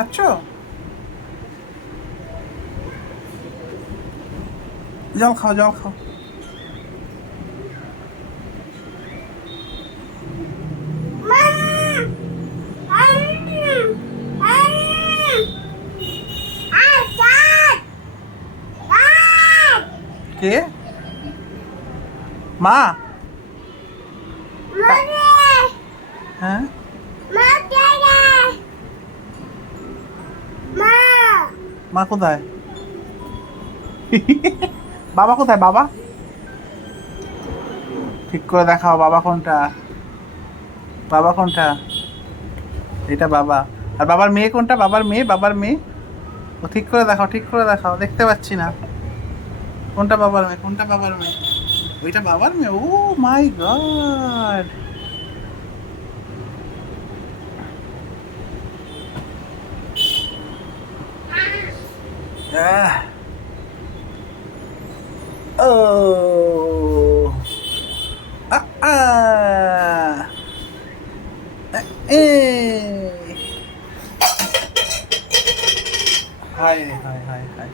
খাচ্ছ? জল খাও, জল খাও। কে? মা? হ্যাঁ, মা কোথায়? বাবা কোথায়? বাবা ঠিক করে দেখাও, বাবা কোনটা? বাবা কোনটা? এটা বাবা। আর বাবার মেয়ে কোনটা? বাবার মেয়ে, বাবার মেয়ে। ও ঠিক করে দেখাও, ঠিক করে দেখাও, দেখতে পাচ্ছি না। কোনটা বাবার মেয়ে, কোনটা বাবার মেয়ে? ওইটা বাবার মেয়ে? ও মাই গড! ও আ এ হাই হাই হাই হাই!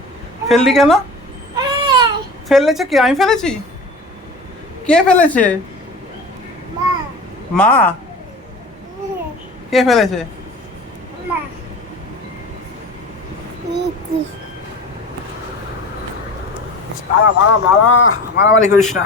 ফেললি কেন? ফেলেছে কে? আমি ফেলেছি? কে ফেলেছে? মা? কে ফেলেছে? বাবা বাবা বাবা, মারামারি করিস না।